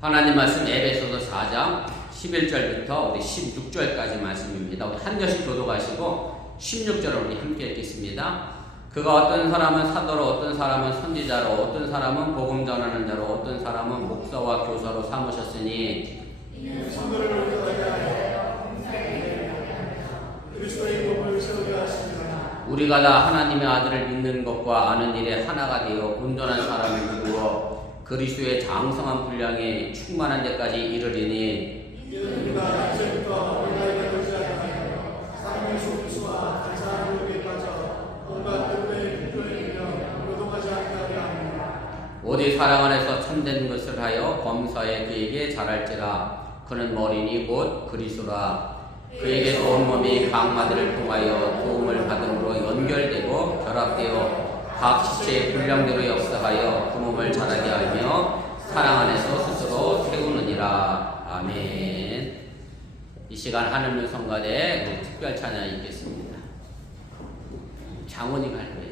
하나님 말씀 에베소서 4장 11절부터 우리 16절까지 말씀입니다. 우리 한 절씩 교독하시고 16절을 우리 함께 읽겠습니다. 그가 어떤 사람은 사도로, 어떤 사람은 선지자로, 어떤 사람은 복음 전하는 자로, 어떤 사람은 목사와 교사로 삼으셨으니 이는 성도를 올려가게 하여 그리스도의 몸을 세우게 하십니다. 우리가 다 하나님의 아들을 믿는 것과 아는 일에 하나가 되어 온전한 사람을 이루어 그리스도의 장성한 분량에 충만한 데까지 이르리니 이는 우리가 이제부터 어린아이가 되지 아니하여 삶의 속수와 간사한 욕에 빠져 온갖 뜰의 비교에 이르며 요동하지 않게 합니다. 오직 사랑 안에서 참된 것을 하여 범사에 그에게 잘할지라. 그는 머리니 곧 그리스도라. 그에게서 온 몸이 각 마디를 통하여 도움을 받음으로 연결되고 결합되어 각 지체의 분량대로 역사하여 그 몸을 자라게 하며 사랑 안에서 스스로 세우느니라. 아멘. 이 시간 하늘문 성가대 특별 찬양 읽겠습니다. 장원이 갈 거예요.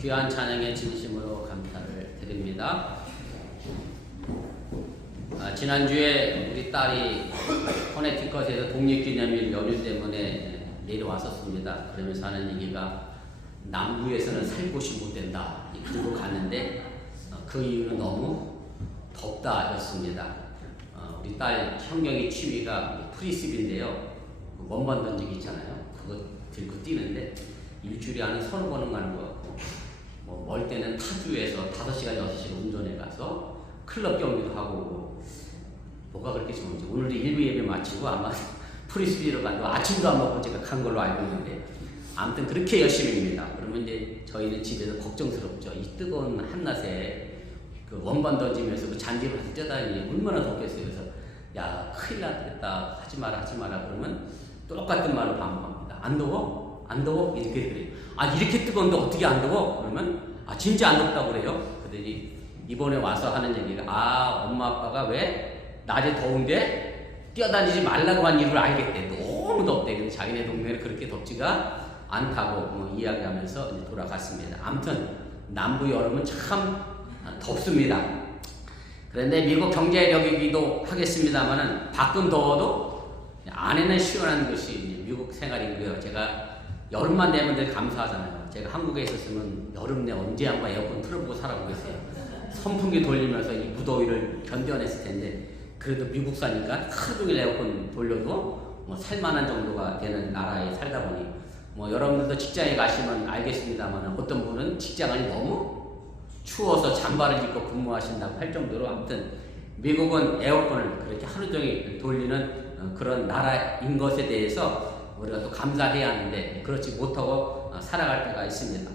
귀한 찬양에 진심으로 감사를 드립니다. 지난주에 우리 딸이 커네티컷에서 독립기념일 연휴 때문에 내려왔었습니다. 그러면서 하는 얘기가 남부에서는 살 곳이 못 된다. 그리고 갔는데 그 이유는 너무 덥다였습니다. 우리 딸 현경이 취미가 프리스비인데요. 원반 던지기 있잖아요. 그거 들고 뛰는데 일주일에 한 30번은 가는 것 같고, 멀 때는 타주에서 5시간, 6시간 운전해 가서 클럽 경기도 하고 오고, 뭐가 그렇게 좋은지. 오늘도 일부 예배 마치고 아마 프리스비로 간다고 아침도 안 먹고 제가 간 걸로 알고 있는데, 아무튼 그렇게 열심히입니다. 그러면 이제 저희는 집에서 걱정스럽죠. 이 뜨거운 한낮에 그 원반 던지면서 그 잔디를 가서 뛰어다니니 얼마나 덥겠어요. 그래서 야, 큰일 나겠다. 하지 마라. 그러면 똑같은 말로 반복합니다. 안 더워? 안 더워? 이렇게 그래요. 이렇게 뜨거운데 어떻게 안 더워? 그러면 진짜 안 덥다고 그래요. 그랬더니 이번에 와서 하는 얘기가 엄마 아빠가 왜 낮에 더운데 뛰어다니지 말라고 한 이유를 알겠대. 너무 덥대. 근데 자기네 동네는 그렇게 덥지가 않다고 이야기하면서 이제 돌아갔습니다. 아무튼 남부 여름은 참 덥습니다. 그런데 미국 경제력이기도 하겠습니다만은 밖은 더워도 안에는 시원한 것이 미국 생활이고요. 제가 여름만 되면 늘 감사하잖아요. 제가 한국에 있었으면 여름 내 언제 한번 에어컨 틀어보고 살아보겠어요. 선풍기 돌리면서 이 무더위를 견뎌냈을 텐데, 그래도 미국 사니까 하루 종일 에어컨 돌려도 살만한 정도가 되는 나라에 살다 보니, 여러분들도 직장에 가시면 알겠습니다만 어떤 분은 직장이 너무 추워서 잠바를 입고 근무하신다고 할 정도로, 아무튼 미국은 에어컨을 그렇게 하루 종일 돌리는 그런 나라인 것에 대해서 우리가 또 감사해야 하는데 그렇지 못하고 살아갈 때가 있습니다.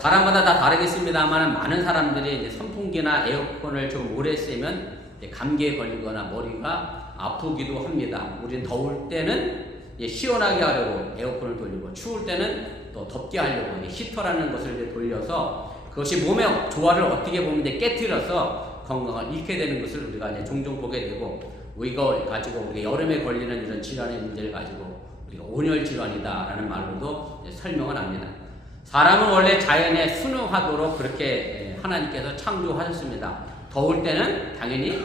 사람마다 다 다르겠습니다만 많은 사람들이 이제 선풍기나 에어컨을 좀 오래 쓰면 감기에 걸리거나 머리가 아프기도 합니다. 우리는 더울 때는 시원하게 하려고 에어컨을 돌리고, 추울 때는 또 덥게 하려고 히터라는 것을 이제 돌려서 그것이 몸의 조화를 어떻게 보면 깨뜨려서 건강을 잃게 되는 것을 우리가 이제 종종 보게 되고, 이걸 가지고 우리가 여름에 걸리는 이런 질환의 문제를 가지고 우리가 온열 질환이다라는 말로도 설명을 합니다. 사람은 원래 자연에 순응하도록 그렇게 하나님께서 창조하셨습니다. 더울 때는 당연히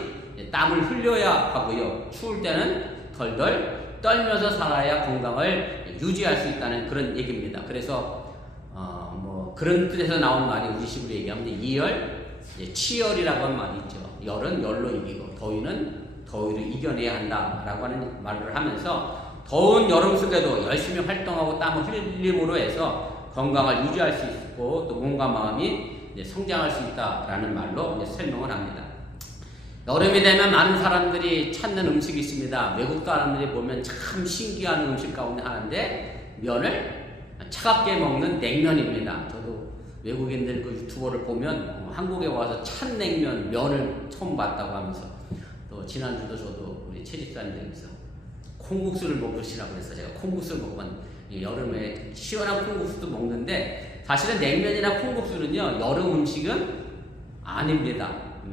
땀을 흘려야 하고요. 추울 때는 덜덜 떨면서 살아야 건강을 유지할 수 있다는 그런 얘기입니다. 그래서 그런 뜻에서 나온 말이 우리 식으로 얘기하면 이열, 치열이라고 하는 말이 있죠. 열은 열로 이기고 더위는 더위를 이겨내야 한다라고 하는 말을 하면서, 더운 여름 속에도 열심히 활동하고 땀을 흘림으로 해서 건강을 유지할 수 있고 또 몸과 마음이 성장할 수 있다라는 말로 설명을 합니다. 여름이 되면 많은 사람들이 찾는 음식이 있습니다. 외국 사람들이 보면 참 신기한 음식 가운데 하나인데, 면을 차갑게 먹는 냉면입니다. 저도 외국인들 그 유튜버를 보면 한국에 와서 찬 냉면, 면을 처음 봤다고 하면서, 또 지난주도 저도 우리 채집사님들께서 콩국수를 먹으시라고 해서 제가 콩국수를 먹으면 여름에 시원한 콩국수도 먹는데, 사실은 냉면이나 콩국수는요 여름 음식은 아닙니다.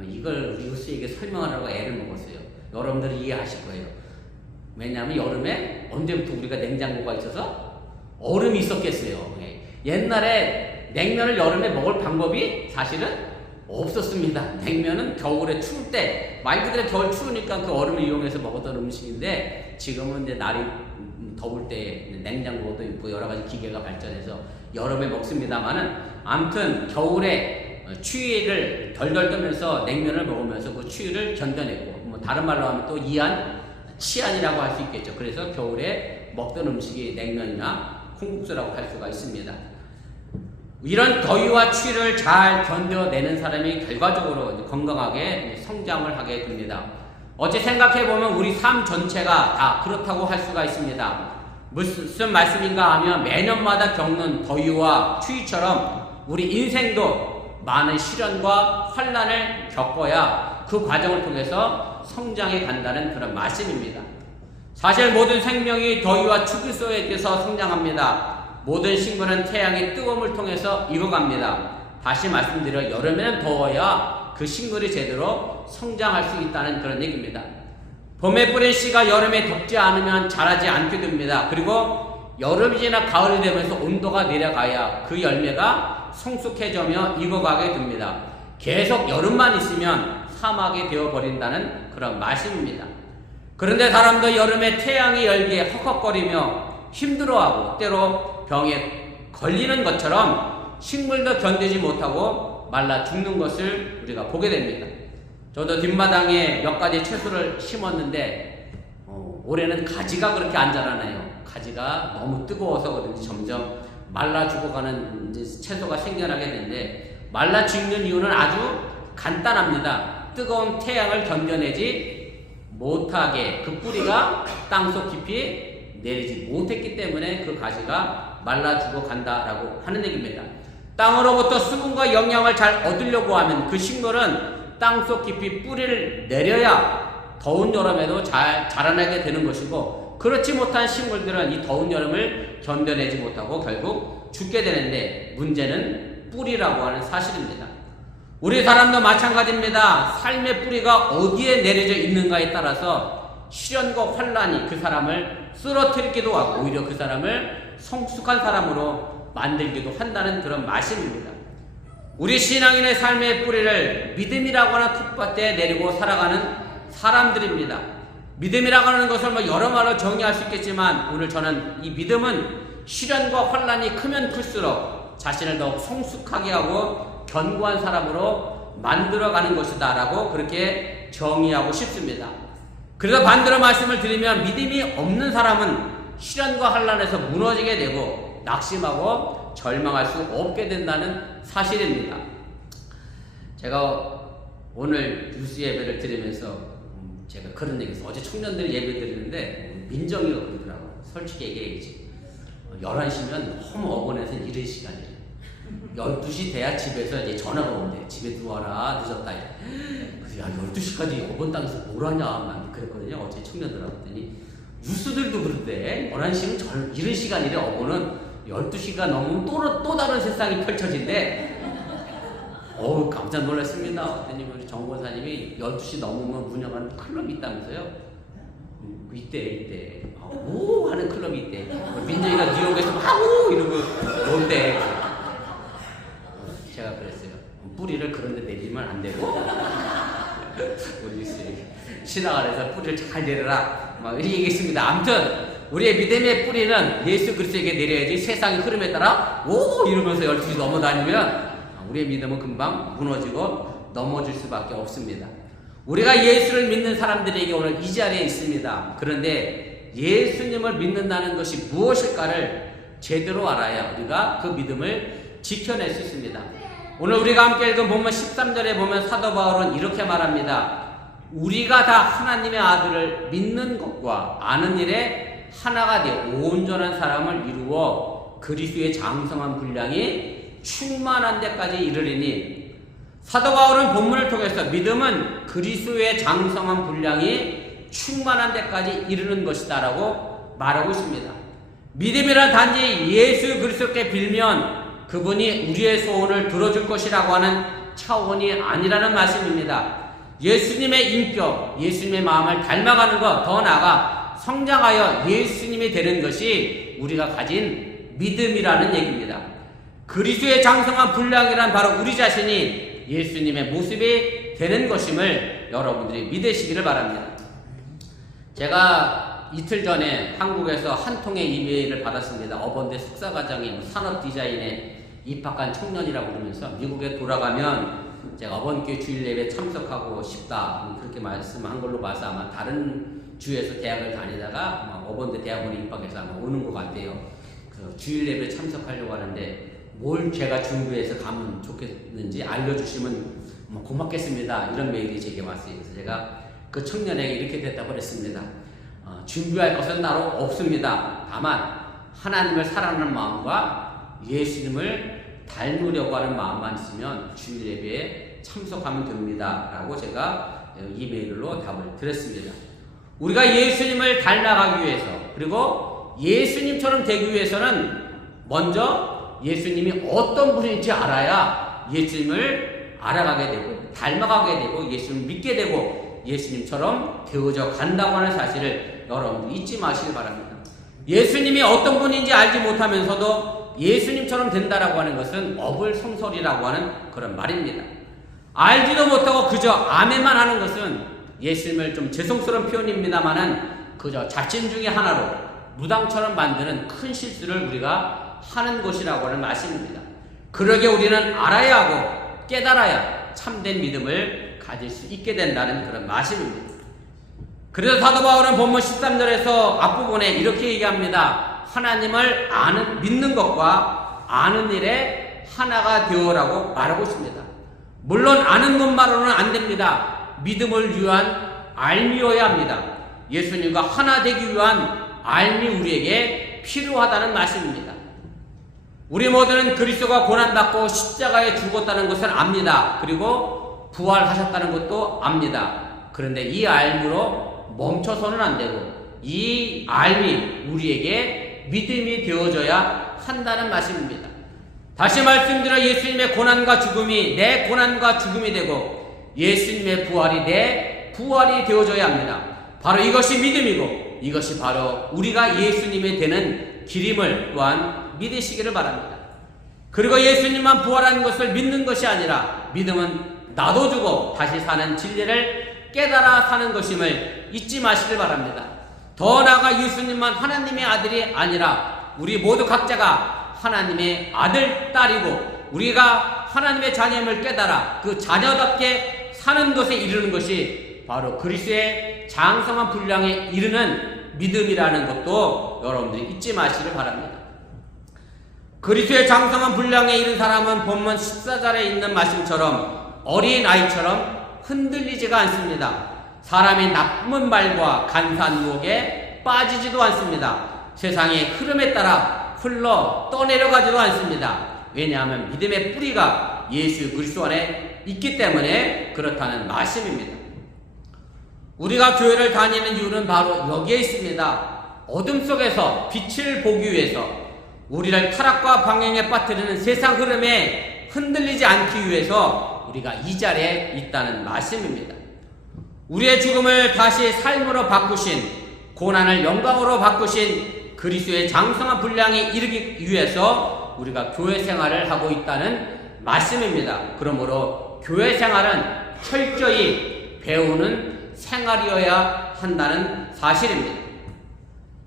이걸 우리 유스에게 설명하라고 애를 먹었어요. 여러분들이 이해하실 거예요. 왜냐하면 여름에 언제부터 우리가 냉장고가 있어서 얼음이 있었겠어요. 옛날에 냉면을 여름에 먹을 방법이 사실은 없었습니다. 냉면은 겨울에 추울 때, 말 그대로 겨울 추우니까 그 얼음을 이용해서 먹었던 음식인데, 지금은 이제 날이 더울 때 냉장고도 있고 여러 가지 기계가 발전해서 여름에 먹습니다만은, 아무튼 겨울에 추위를 덜덜 떨면서 냉면을 먹으면서 그 추위를 견뎌냈고, 다른 말로 하면 또 이안, 치안이라고 할 수 있겠죠. 그래서 겨울에 먹던 음식이 냉면이나 콩국수라고 할 수가 있습니다. 이런 더위와 추위를 잘 견뎌내는 사람이 결과적으로 건강하게 성장을 하게 됩니다. 어찌 생각해보면 우리 삶 전체가 다 그렇다고 할 수가 있습니다. 무슨 말씀인가 하면 매년마다 겪는 더위와 추위처럼 우리 인생도 많은 시련과 환난을 겪어야 그 과정을 통해서 성장해 간다는 그런 말씀입니다. 사실 모든 생명이 더위와 추위 속에서 성장합니다. 모든 식물은 태양의 뜨거움을 통해서 익어갑니다. 다시 말씀드려, 여름에는 더워야 그 식물이 제대로 성장할 수 있다는 그런 얘기입니다. 봄에 뿌린 씨가 여름에 덥지 않으면 자라지 않게 됩니다. 그리고 여름이 지나 가을이 되면서 온도가 내려가야 그 열매가 성숙해져며 익어가게 됩니다. 계속 여름만 있으면 사막이 되어버린다는 그런 말씀입니다. 그런데 사람도 여름에 태양이 열기에 헉헉거리며 힘들어하고 때로 병에 걸리는 것처럼 식물도 견디지 못하고 말라 죽는 것을 우리가 보게 됩니다. 저도 뒷마당에 몇 가지 채소를 심었는데 올해는 가지가 그렇게 안 자라나요. 가지가 너무 뜨거워서 그런지 점점 말라 죽어가는 채소가 생겨나게 되는데, 말라 죽는 이유는 아주 간단합니다. 뜨거운 태양을 견뎌내지 못하게 그 뿌리가 땅속 깊이 내리지 못했기 때문에 그 가지가 말라 죽어간다라고 하는 얘기입니다. 땅으로부터 수분과 영양을 잘 얻으려고 하면 그 식물은 땅속 깊이 뿌리를 내려야 더운 여름에도 잘 자라나게 되는 것이고, 그렇지 못한 식물들은 이 더운 여름을 견뎌내지 못하고 결국 죽게 되는데, 문제는 뿌리라고 하는 사실입니다. 우리 사람도 마찬가지입니다. 삶의 뿌리가 어디에 내려져 있는가에 따라서 시련과 환란이 그 사람을 쓰러뜨리기도 하고 오히려 그 사람을 성숙한 사람으로 만들기도 한다는 그런 말씀입니다. 우리 신앙인의 삶의 뿌리를 믿음이라고 하는 텃밭에 내리고 살아가는 사람들입니다. 믿음이라고 하는 것을 여러 말로 정의할 수 있겠지만, 오늘 저는 이 믿음은 시련과 환란이 크면 클수록 자신을 더욱 성숙하게 하고 견고한 사람으로 만들어가는 것이다 라고 그렇게 정의하고 싶습니다. 그래서 반대로 말씀을 드리면, 믿음이 없는 사람은 시련과 환란에서 무너지게 되고 낙심하고 절망할 수 없게 된다는 사실입니다. 제가 오늘 뉴스 예배를 드리면서 제가 그런 얘기했어요. 어제 청년들 예배 드리는데 민정이가 그러더라고요. 솔직히 얘기해야지. 11시면 홈어건에서 이른 시간이에요. 12시 돼야 집에서 이제 전화가 온대. 집에 들어와라, 늦었다. 그래서 야, 12시까지 어건 땅에서 뭘 하냐, 막 그랬거든요. 어제 청년들하고 했더니 뉴스들도 그런데 11시는 이른 시간이래. 어건은 12시가 넘으면 또 다른 세상이 펼쳐진대. 깜짝 놀랐습니다. 그랬더니 우리 정보사님이 12시 넘으면 운영하는 클럽이 있다면서요. 이때 오 하는 클럽이 있대. 민정이가 뉴욕에서 아우 이러고 논대. 제가 그랬어요. 뿌리를 그런데 내리면 안 되고 우리 신앙 안에서 뿌리를 잘 내려라 막 이렇게 얘기했습니다. 아무튼 우리의 믿음의 뿌리는 예수 그리스도에게 내려야지 세상의 흐름에 따라 오 이러면서 12시 넘어다니면 우리의 믿음은 금방 무너지고 넘어질 수밖에 없습니다. 우리가 예수를 믿는 사람들에게 오늘 이 자리에 있습니다. 그런데 예수님을 믿는다는 것이 무엇일까를 제대로 알아야 우리가 그 믿음을 지켜낼 수 있습니다. 오늘 우리가 함께 읽은 본문 13절에 보면 사도 바울은 이렇게 말합니다. 우리가 다 하나님의 아들을 믿는 것과 아는 일에 하나가 되어 온전한 사람을 이루어 그리스도의 장성한 분량이 충만한 데까지 이르리니, 사도 바울은 본문을 통해서 믿음은 그리스도의 장성한 분량이 충만한 데까지 이르는 것이다 라고 말하고 있습니다. 믿음이란 단지 예수 그리스도께 빌면 그분이 우리의 소원을 들어줄 것이라고 하는 차원이 아니라는 말씀입니다. 예수님의 인격, 예수님의 마음을 닮아가는 것, 더 나아가 성장하여 예수님이 되는 것이 우리가 가진 믿음이라는 얘기입니다. 그리스도의 장성한 분량이란 바로 우리 자신이 예수님의 모습이 되는 것임을 여러분들이 믿으시기를 바랍니다. 제가 이틀 전에 한국에서 한 통의 이메일을 받았습니다. 어번대 석사과정인 산업 디자인에 입학한 청년이라고 그러면서 미국에 돌아가면 제가 어번교회 주일 예배에 참석하고 싶다 그렇게 말씀한 걸로 봐서 아마 다른 주에서 대학을 다니다가 어번대 대학원에 입학해서 아마 오는 것 같아요. 그 주일 예배에 참석하려고 하는데 뭘 제가 준비해서 가면 좋겠는지 알려주시면 고맙겠습니다. 이런 메일이 제게 왔어요. 그래서 제가 그 청년에게 이렇게 대답을 했습니다. 준비할 것은 따로 없습니다. 다만 하나님을 사랑하는 마음과 예수님을 닮으려고 하는 마음만 있으면 주일 예배에 참석하면 됩니다. 라고 제가 이메일로 답을 드렸습니다. 우리가 예수님을 닮아가기 위해서, 그리고 예수님처럼 되기 위해서는 먼저 예수님이 어떤 분인지 알아야 예수님을 알아가게 되고 닮아가게 되고 예수님을 믿게 되고 예수님처럼 되어져 간다고 하는 사실을 여러분들 잊지 마시기 바랍니다. 예수님이 어떤 분인지 알지 못하면서도 예수님처럼 된다라고 하는 것은 어불성설이라고 하는 그런 말입니다. 알지도 못하고 그저 아멘만 하는 것은 예수님을 좀 죄송스러운 표현입니다만은 그저 자신 중에 하나로 무당처럼 만드는 큰 실수를 우리가 하는 것이라고 하는 말씀입니다. 그러게 우리는 알아야 하고 깨달아야 참된 믿음을 가질 수 있게 된다는 그런 말씀입니다. 그래서 사도 바울은 본문 13절에서 앞부분에 이렇게 얘기합니다. 하나님을 믿는 것과 아는 일에 하나가 되어라고 말하고 있습니다. 물론 아는 것만으로는 안 됩니다. 믿음을 위한 알미여야 합니다. 예수님과 하나 되기 위한 알미 우리에게 필요하다는 말씀입니다. 우리 모두는 그리스도가 고난받고 십자가에 죽었다는 것을 압니다. 그리고 부활하셨다는 것도 압니다. 그런데 이 알미로 멈춰서는 안 되고 이 알미 우리에게 믿음이 되어져야 한다는 말씀입니다. 다시 말씀드려 예수님의 고난과 죽음이 내 고난과 죽음이 되고 예수님의 부활이 내 부활이 되어져야 합니다. 바로 이것이 믿음이고 이것이 바로 우리가 예수님이 되는 길임을 또한 믿으시기를 바랍니다. 그리고 예수님만 부활한 것을 믿는 것이 아니라 믿음은 나도 주고 다시 사는 진리를 깨달아 사는 것임을 잊지 마시길 바랍니다. 더 나아가 예수님만 하나님의 아들이 아니라 우리 모두 각자가 하나님의 아들, 딸이고 우리가 하나님의 자녀임을 깨달아 그 자녀답게 사는 것에 이르는 것이 바로 그리스도의 장성한 분량에 이르는 믿음이라는 것도 여러분들이 잊지 마시길 바랍니다. 그리스도의 장성한 분량에 이른 사람은 본문 14절에 있는 말씀처럼 어린아이처럼 흔들리지가 않습니다. 사람이 나쁜 말과 간사한 유혹에 빠지지도 않습니다. 세상의 흐름에 따라 흘러 떠내려가지도 않습니다. 왜냐하면 믿음의 뿌리가 예수 그리스도 안에 있기 때문에 그렇다는 말씀입니다. 우리가 교회를 다니는 이유는 바로 여기에 있습니다. 어둠 속에서 빛을 보기 위해서 우리를 타락과 방향에 빠뜨리는 세상 흐름에 흔들리지 않기 위해서 우리가 이 자리에 있다는 말씀입니다. 우리의 죽음을 다시 삶으로 바꾸신, 고난을 영광으로 바꾸신 그리스도의 장성한 분량에 이르기 위해서 우리가 교회 생활을 하고 있다는 말씀입니다. 그러므로 교회 생활은 철저히 배우는 생활이어야 한다는 사실입니다.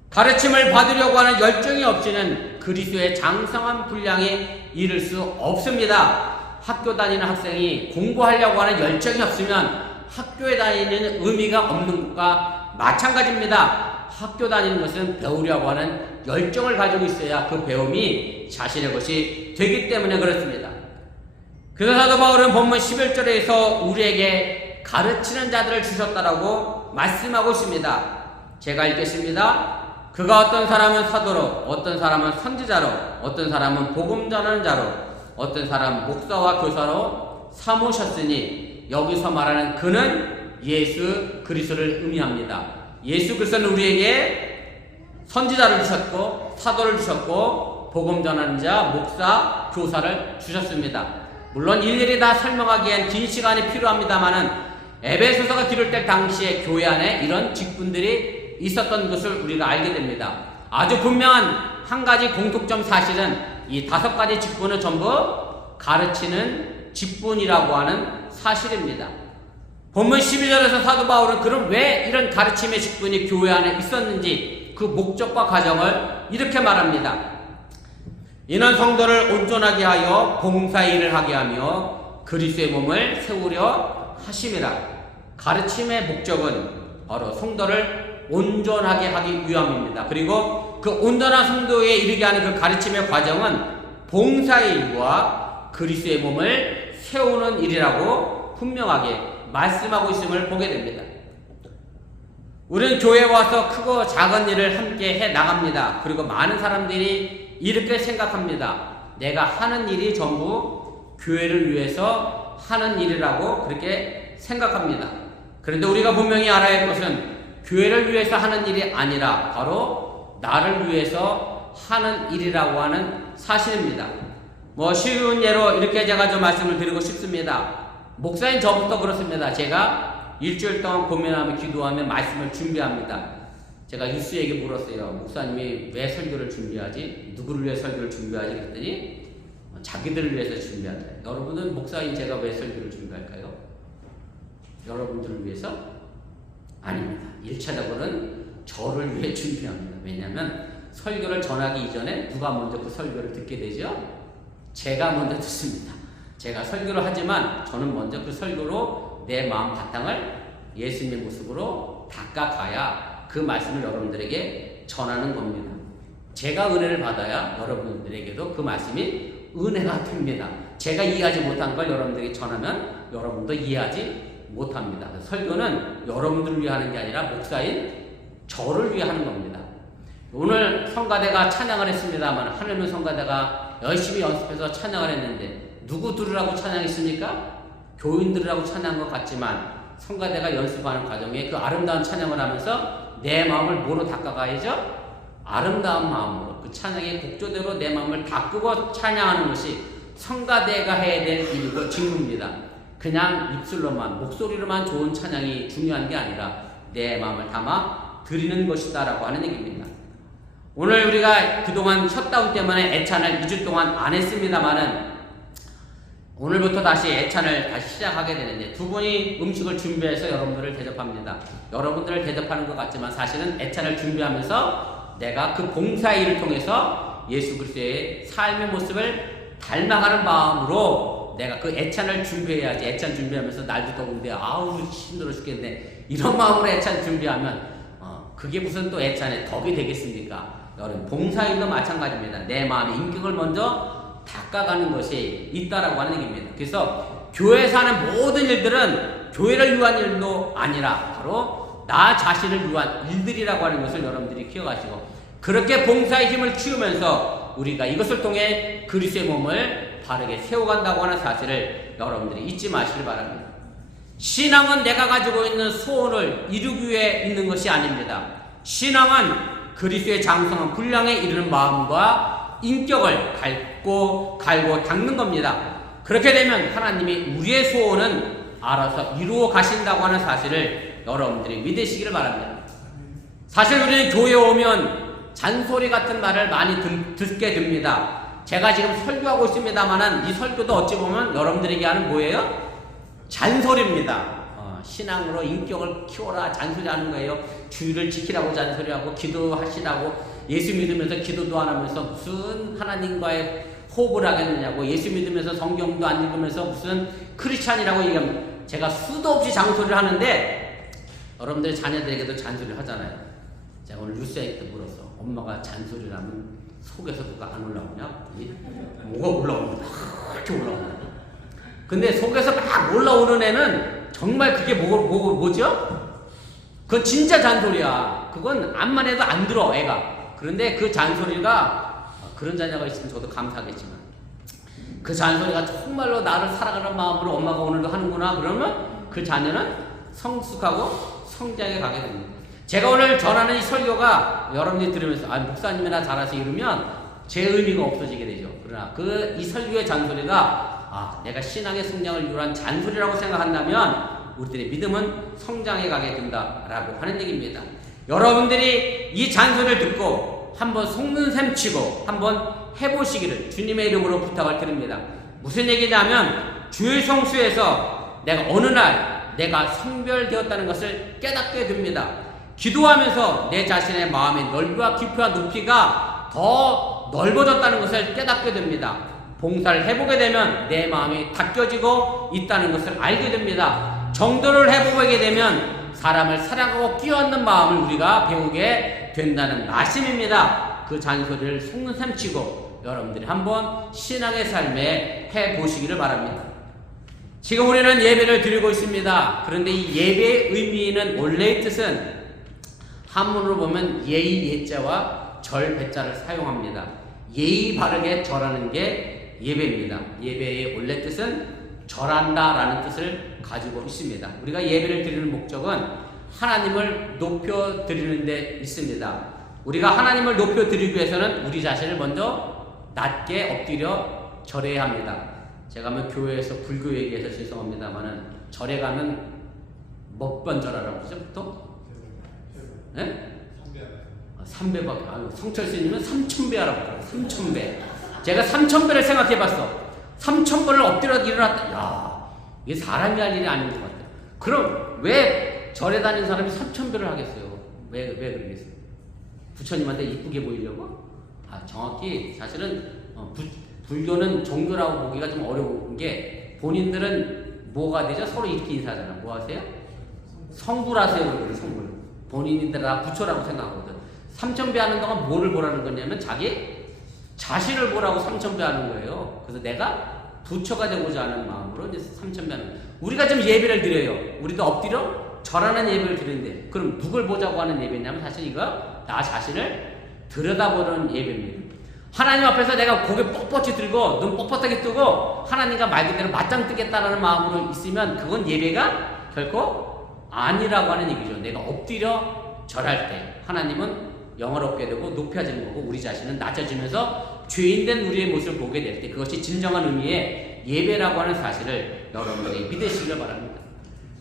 가르침을 받으려고 하는 열정이 없이는 그리스도의 장성한 분량에 이를 수 없습니다. 학교 다니는 학생이 공부하려고 하는 열정이 없으면 학교에 다니는 의미가 없는 것과 마찬가지입니다. 학교 다니는 것은 배우려고 하는 열정을 가지고 있어야 그 배움이 자신의 것이 되기 때문에 그렇습니다. 그래서 사도 바울은 본문 11절에서 우리에게 가르치는 자들을 주셨다라고 말씀하고 있습니다. 제가 읽겠습니다. 그가 어떤 사람은 사도로, 어떤 사람은 선지자로, 어떤 사람은 복음 전하는 자로, 어떤 사람은 목사와 교사로 삼으셨으니 여기서 말하는 그는 예수 그리스도를 의미합니다. 예수 그리스도는 우리에게 선지자를 주셨고 사도를 주셨고 복음 전하는 자, 목사, 교사를 주셨습니다. 물론 일일이 다 설명하기엔 긴 시간이 필요합니다만은 에베소서가 기록될 당시에 교회 안에 이런 직분들이 있었던 것을 우리가 알게 됩니다. 아주 분명한 한 가지 공통점 사실은 이 5가지 직분은 전부 가르치는 직분이라고 하는 사실입니다. 본문 12절에서 사도 바울은 그럼 왜 이런 가르침의 직분이 교회 안에 있었는지 그 목적과 과정을 이렇게 말합니다. 이는 성도를 온전하게 하여 봉사의 일을 하게 하며 그리스도의 몸을 세우려 하심이라. 가르침의 목적은 바로 성도를 온전하게 하기 위함입니다. 그리고 그 온전한 성도에 이르게 하는 그 가르침의 과정은 봉사의 일과 그리스도의 몸을 세우는 일이라고 분명하게 말씀하고 있음을 보게 됩니다. 우리는 교회에 와서 크고 작은 일을 함께 해 나갑니다. 그리고 많은 사람들이 이렇게 생각합니다. 내가 하는 일이 전부 교회를 위해서 하는 일이라고 그렇게 생각합니다. 그런데 우리가 분명히 알아야 할 것은 교회를 위해서 하는 일이 아니라 바로 나를 위해서 하는 일이라고 하는 사실입니다. 쉬운 예로 이렇게 제가 좀 말씀을 드리고 싶습니다. 목사인 저부터 그렇습니다. 제가 일주일 동안 고민하며 기도하며 말씀을 준비합니다. 제가 이수에게 물었어요. 목사님이 왜 설교를 준비하지? 누구를 위해 설교를 준비하지? 그랬더니 자기들을 위해서 준비한다. 여러분은 목사인 제가 왜 설교를 준비할까요? 여러분들을 위해서? 아닙니다. 1차적으로는 저를 위해 준비합니다. 왜냐하면 설교를 전하기 이전에 누가 먼저 그 설교를 듣게 되죠? 제가 먼저 듣습니다. 제가 설교를 하지만 저는 먼저 그 설교로 내 마음 바탕을 예수님의 모습으로 닦아가야 그 말씀을 여러분들에게 전하는 겁니다. 제가 은혜를 받아야 여러분들에게도 그 말씀이 은혜가 됩니다. 제가 이해하지 못한 걸 여러분들에게 전하면 여러분도 이해하지 못합니다. 설교는 여러분들을 위해 하는 게 아니라 목사인 저를 위해 하는 겁니다. 오늘 성가대가 찬양을 했습니다만 하늘문 성가대가 열심히 연습해서 찬양을 했는데 누구 들으라고 찬양했습니까? 교인들이라고 찬양한 것 같지만 성가대가 연습하는 과정에 그 아름다운 찬양을 하면서 내 마음을 뭐로 닦아가야죠? 아름다운 마음으로 그 찬양의 곡조대로 내 마음을 닦고 찬양하는 것이 성가대가 해야 될 일이고 직무입니다. 그냥 입술로만 목소리로만 좋은 찬양이 중요한 게 아니라 내 마음을 담아 드리는 것이다 라고 하는 얘기입니다. 오늘 우리가 그동안 셧다운 때문에 애찬을 2주 동안 안 했습니다만은 오늘부터 다시 애찬을 다시 시작하게 되는데 두 분이 음식을 준비해서 여러분들을 대접합니다. 여러분들을 대접하는 것 같지만 사실은 애찬을 준비하면서 내가 그 봉사의 일을 통해서 예수 그리스도의 삶의 모습을 닮아가는 마음으로 내가 그 애찬을 준비해야지. 애찬 준비하면서 날도 더운데 아우 힘들어 죽겠네 이런 마음으로 애찬 준비하면 그게 무슨 또 애찬의 덕이 되겠습니까? 여러분 봉사일도 마찬가지입니다. 내 마음의 인격을 먼저 닦아가는 것이 있다라고 하는 얘기입니다. 그래서 교회에서 하는 모든 일들은 교회를 위한 일도 아니라 바로 나 자신을 위한 일들이라고 하는 것을 여러분들이 기억하시고 그렇게 봉사의 힘을 키우면서 우리가 이것을 통해 그리스도의 몸을 바르게 세워간다고 하는 사실을 여러분들이 잊지 마시길 바랍니다. 신앙은 내가 가지고 있는 소원을 이루기 위해 있는 것이 아닙니다. 신앙은 그리스도의 장성한 분량에 이르는 마음과 인격을 갈고 닦는 겁니다. 그렇게 되면 하나님이 우리의 소원은 알아서 이루어 가신다고 하는 사실을 여러분들이 믿으시기를 바랍니다. 사실 우리는 교회에 오면 잔소리 같은 말을 많이 듣게 됩니다. 제가 지금 설교하고 있습니다만은 이 설교도 어찌 보면 여러분들에게 하는 뭐예요? 잔소리입니다. 신앙으로 인격을 키워라 잔소리하는 거예요. 주의를 지키라고 잔소리하고 기도하시라고 예수 믿으면서 기도도 안 하면서 무슨 하나님과의 호흡을 하겠느냐고 예수 믿으면서 성경도 안 읽으면서 무슨 크리스찬이라고 얘기합니다. 제가 수도 없이 잔소리를 하는데 여러분들 자녀들에게도 잔소리를 하잖아요. 제가 오늘 뉴스에 때 물었어. 엄마가 잔소리를 하면 속에서 누가 안 올라오냐? 뭐가 올라옵니다. 이렇게 올라옵니다. 근데 속에서 막 올라오는 애는 정말 그게 뭐죠? 그건 진짜 잔소리야. 그건 암만 해도 안 들어 애가. 그런데 그 잔소리가 그런 자녀가 있으면 저도 감사하겠지만 그 잔소리가 정말로 나를 살아가는 마음으로 엄마가 오늘도 하는구나 그러면 그 자녀는 성숙하고 성장해 가게 됩니다. 제가 오늘 전하는 이 설교가 여러분들이 들으면서 목사님이나 잘하시 이러면 제 의미가 없어지게 되죠. 그러나 이 설교의 잔소리가 내가 신앙의 성장을 위한 잔소리라고 생각한다면 우리들의 믿음은 성장해 가게 된다라고 하는 얘기입니다. 여러분들이 이 잔소리를 듣고 한번 속는 셈 치고 한번 해보시기를 주님의 이름으로 부탁을 드립니다. 무슨 얘기냐면 주의 성수에서 내가 어느 날 내가 성별되었다는 것을 깨닫게 됩니다. 기도하면서 내 자신의 마음의 넓이와 깊이와 높이가 더 넓어졌다는 것을 깨닫게 됩니다. 봉사를 해보게 되면 내 마음이 닦여지고 있다는 것을 알게 됩니다. 정도를 해보게 되면 사람을 사랑하고 끼얹는 마음을 우리가 배우게 된다는 말씀입니다. 그 잔소리를 속는 셈 치고 여러분들이 한번 신앙의 삶에 해보시기를 바랍니다. 지금 우리는 예배를 드리고 있습니다. 그런데 이 예배의 의미는 원래의 뜻은 한문으로 보면 예의 예자와 절 배자를 사용합니다. 예의 바르게 절하는 게 예배입니다. 예배의 원래 뜻은 절한다 라는 뜻을 가지고 있습니다. 우리가 예배를 드리는 목적은 하나님을 높여 드리는 데 있습니다. 우리가 하나님을 높여 드리기 위해서는 우리 자신을 먼저 낮게 엎드려 절해야 합니다. 제가 교회에서 불교 얘기해서 죄송합니다만은 절에 가면 몇 번 절하라고 그러죠? 보통? 네? 3배밖에, 성철스님은 3,000배 하라고. 3,000배. 제가 3,000배를 생각해봤어. 3,000번을 엎드려 일어났다. 야, 이게 사람이 할 일이 아닌 것 같아. 그럼 왜 절에 다니는 사람이 3,000배를 하겠어요? 왜 그러겠어요? 부처님한테 이쁘게 보이려고? 정확히 사실은 불교는 종교라고 보기가 좀 어려운 게, 본인들은 뭐가 되죠? 서로 이렇게 인사하잖아. 뭐 하세요? 성불하세요. 그러거든, 성불. 본인들 다 부처라고 생각하거든. 3,000배 하는 동안 뭐를 보라는 거냐면 자기 자신을 보라고 3,000배 하는 거예요. 그래서 내가 부처가 되고자 하는 마음으로 이제 3,000배 하는 거예요. 우리가 좀 예배를 드려요. 우리도 엎드려 절하는 예배를 드리는데, 그럼 누굴 보자고 하는 예배냐면 사실 이거 나 자신을 들여다보는 예배입니다. 하나님 앞에서 내가 고개 뻣뻣이 들고 눈 뻣뻣하게 뜨고 하나님과 말 그대로 맞짱 뜨겠다라는 마음으로 있으면 그건 예배가 결코 아니라고 하는 얘기죠. 내가 엎드려 절할 때 하나님은 영화롭게 되고 높여지는 거고, 우리 자신은 낮아지면서 죄인된 우리의 모습을 보게 될 때 그것이 진정한 의미의 예배라고 하는 사실을 여러분들이 믿으시길 바랍니다.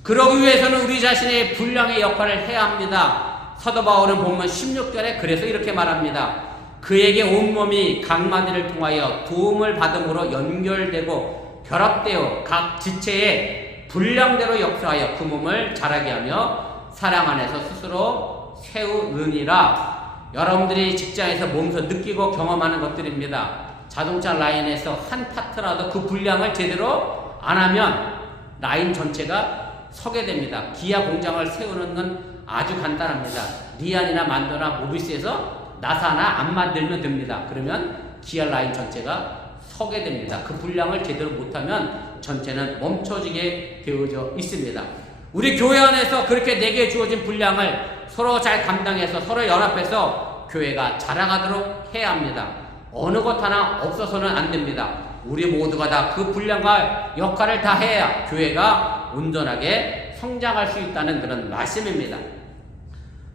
그러기 위해서는 우리 자신의 분량의 역할을 해야 합니다. 사도 바울은 본문 16절에 그래서 이렇게 말합니다. 그에게 온몸이 각마디를 통하여 도움을 받음으로 연결되고 결합되어 각 지체의 분량대로 역사하여 그 몸을 자라게 하며 사랑 안에서 스스로 세우느니라. 여러분들이 직장에서 몸소 느끼고 경험하는 것들입니다. 자동차 라인에서 한 파트라도 그 분량을 제대로 안 하면 라인 전체가 서게 됩니다. 기아 공장을 세우는 건 아주 간단합니다. 리안이나 만도나 모비스에서 나사 하나 안 만들면 됩니다. 그러면 기아 라인 전체가 서게 됩니다. 그 분량을 제대로 못하면 전체는 멈춰지게 되어져 있습니다. 우리 교회 안에서 그렇게 내게 주어진 분량을 서로 잘 감당해서 서로 연합해서 교회가 자라가도록 해야 합니다. 어느 것 하나 없어서는 안 됩니다. 우리 모두가 다 그 분량과 역할을 다 해야 교회가 온전하게 성장할 수 있다는 그런 말씀입니다.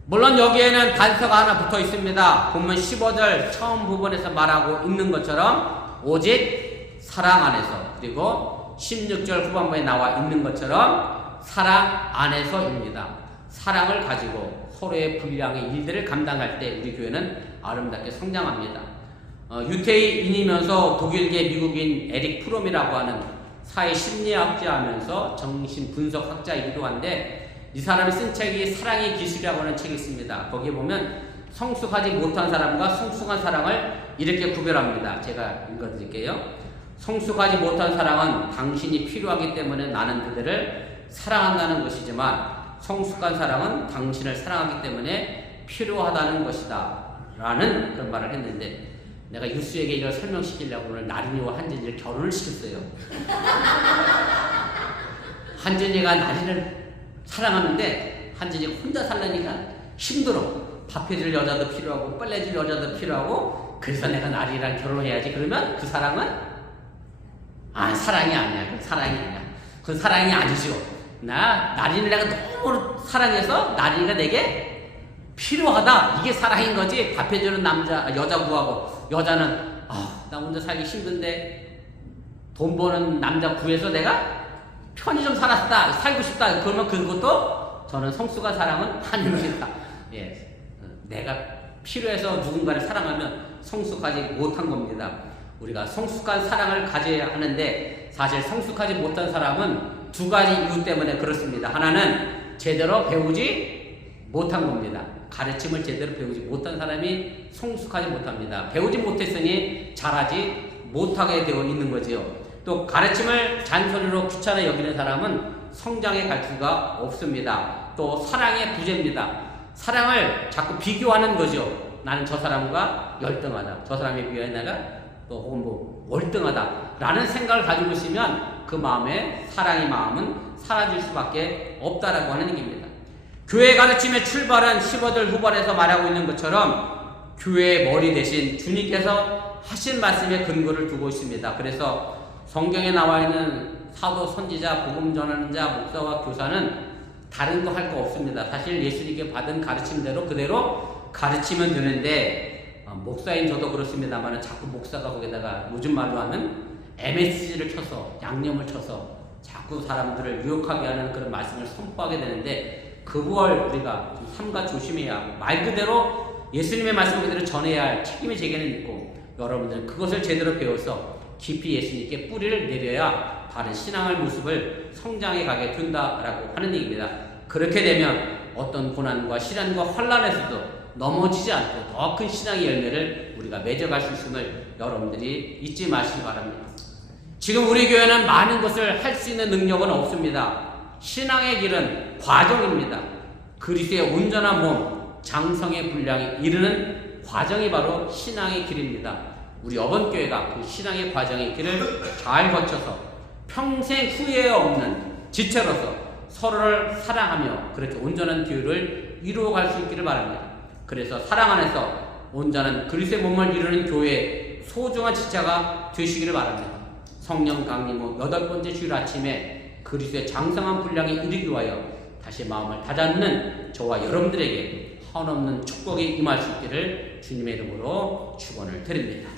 물론 여기에는 단서가 하나 붙어 있습니다. 본문 15절 처음 부분에서 말하고 있는 것처럼 오직 사랑 안에서, 그리고 16절 후반부에 나와 있는 것처럼 사랑 안에서입니다. 사랑을 가지고 서로의 분량의 일들을 감당할 때 우리 교회는 아름답게 성장합니다. 유태인이면서 독일계 미국인 에릭 프롬이라고 하는 사회 심리학자하면서 정신 분석학자이기도 한데, 이 사람이 쓴 책이 사랑의 기술이라고 하는 책이 있습니다. 거기에 보면 성숙하지 못한 사람과 성숙한 사랑을 이렇게 구별합니다. 제가 읽어드릴게요. 성숙하지 못한 사랑은 당신이 필요하기 때문에 나는 그들을 사랑한다는 것이지만, 성숙한 사랑은 당신을 사랑하기 때문에 필요하다는 것이다 라는 그런 말을 했는데, 내가 유수에게 이걸 설명시키려고 오늘 나린이와 한진이를 결혼을 시켰어요. 한진이가 나린이를 사랑하는데 한진이가 혼자 살려니까 힘들어. 밥 해줄 여자도 필요하고 빨래 해줄 여자도 필요하고, 그래서 내가 나린이랑 결혼해야지. 그러면 그 사랑은 사랑이 아니야. 그건 사랑이 아니야. 그건 사랑이 아니죠. 나린이를 내가 너무 사랑해서 나린이가 내게 필요하다, 이게 사랑인 거지. 밥 해주는 여자 구하고, 여자는 나 혼자 살기 힘든데 돈 버는 남자 구해서 내가 편히 좀 살고 싶다. 그러면 그것도 저는 성숙한 사랑은 아닙니다. 예, 내가 필요해서 누군가를 사랑하면 성숙하지 못한 겁니다. 우리가 성숙한 사랑을 가져야 하는데, 사실 성숙하지 못한 사람은 두 가지 이유 때문에 그렇습니다. 하나는 제대로 배우지 못한 겁니다. 가르침을 제대로 배우지 못한 사람이 성숙하지 못합니다. 배우지 못했으니 잘하지 못하게 되어 있는 거지요. 또 가르침을 잔소리로 귀찮아 여기는 사람은 성장에 갈 수가 없습니다. 또 사랑의 부재입니다. 사랑을 자꾸 비교하는 거죠. 나는 저 사람과 열등하다, 저 사람에 비해 내가 또 혹은 월등하다 라는 생각을 가지고 있으면 그 마음에 사랑의 마음은 사라질 수밖에 없다라고 하는 얘기입니다. 교회 가르침의 출발은 15절 후반에서 말하고 있는 것처럼 교회의 머리 대신 주님께서 하신 말씀에 근거를 두고 있습니다. 그래서 성경에 나와 있는 사도, 선지자, 복음 전하는 자, 목사와 교사는 다른 거 할 거 없습니다. 사실 예수님께 받은 가르침대로 그대로 가르치면 되는데, 목사인 저도 그렇습니다만 자꾸 목사가 거기다가 요즘 말로 하는 MSG를 쳐서, 양념을 쳐서 자꾸 사람들을 유혹하게 하는 그런 말씀을 선포하게 되는데, 그걸 우리가 좀 삼가 조심해야 하고, 말 그대로 예수님의 말씀 그대로 전해야 할 책임이 제게는 있고, 여러분들은 그것을 제대로 배워서 깊이 예수님께 뿌리를 내려야 바른 신앙의 모습을 성장해 가게 된다라고 하는 얘기입니다. 그렇게 되면 어떤 고난과 시련과 환난에서도 넘어지지 않고 더 큰 신앙의 열매를 우리가 맺어갈 수 있음을 여러분들이 잊지 마시기 바랍니다. 지금 우리 교회는 많은 것을 할 수 있는 능력은 없습니다. 신앙의 길은 과정입니다. 그리스도의 온전한 몸, 장성의 분량에 이르는 과정이 바로 신앙의 길입니다. 우리 어번교회가 그 신앙의 과정의 길을 잘 거쳐서 평생 후회 없는 지체로서 서로를 사랑하며 그렇게 온전한 교회를 이루어갈 수 있기를 바랍니다. 그래서 사랑 안에서 온전한 그리스도의 몸을 이루는 교회의 소중한 지체가 되시기를 바랍니다. 성령 강림 후 8번째 주일 아침에 그리스도의 장성한 분량에 이르기 위하여 다시 마음을 다잡는 저와 여러분들에게 한없는 축복이 임할 수 있기를 주님의 이름으로 축원을 드립니다.